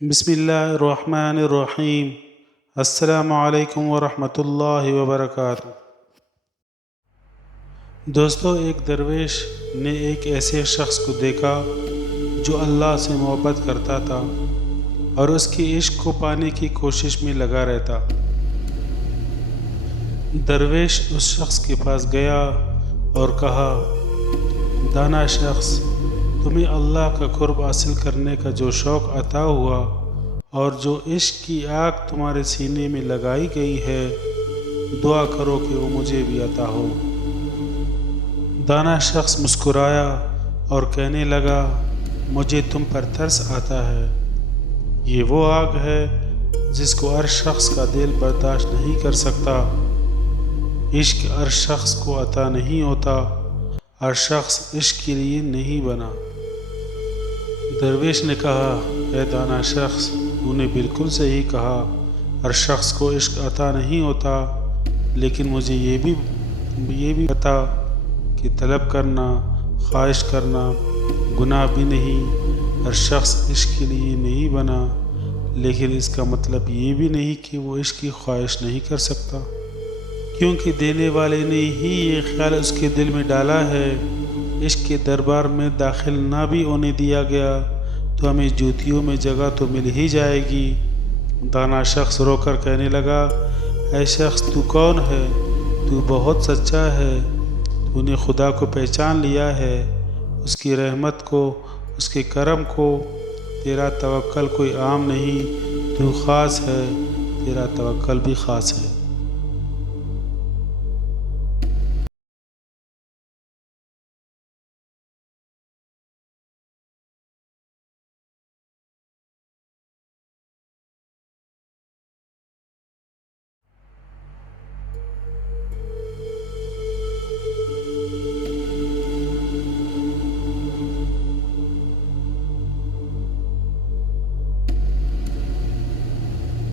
بسم اللہ الرحمن الرحیم۔ السلام علیکم ورحمۃ اللہ وبرکاتہ۔ دوستو، ایک درویش نے ایک ایسے شخص کو دیکھا جو اللہ سے محبت کرتا تھا اور اس کی عشق کو پانے کی کوشش میں لگا رہتا۔ درویش اس شخص کے پاس گیا اور کہا، دانا شخص، تمہیں اللہ کا قرب حاصل کرنے کا جو شوق عطا ہوا اور جو عشق کی آگ تمہارے سینے میں لگائی گئی ہے، دعا کرو کہ وہ مجھے بھی عطا ہو۔ دانا شخص مسکرایا اور کہنے لگا، مجھے تم پر ترس آتا ہے۔ یہ وہ آگ ہے جس کو ہر شخص کا دل برداشت نہیں کر سکتا۔ عشق ہر شخص کو عطا نہیں ہوتا، ہر شخص عشق کے لیے نہیں بنا۔ درویش نے کہا، اے دانا شخص، تو نے بالکل صحیح کہا، ہر شخص کو عشق عطا نہیں ہوتا، لیکن مجھے یہ بھی بتا کہ طلب کرنا، خواہش کرنا گناہ بھی نہیں۔ ہر شخص عشق کے لیے نہیں بنا، لیکن اس کا مطلب یہ بھی نہیں کہ وہ عشق کی خواہش نہیں کر سکتا، کیونکہ دینے والے نے ہی یہ خیال اس کے دل میں ڈالا ہے۔ عشق کے دربار میں داخل نہ بھی ہونے دیا گیا تو ہمیں جوتیوں میں جگہ تو مل ہی جائے گی۔ دانا شخص رو کر کہنے لگا، اے شخص، تو کون ہے؟ تو بہت سچا ہے، تو نے خدا کو پہچان لیا ہے، اس کی رحمت کو، اس کے کرم کو۔ تیرا توکل کوئی عام نہیں، تو خاص ہے، تیرا توکل بھی خاص ہے۔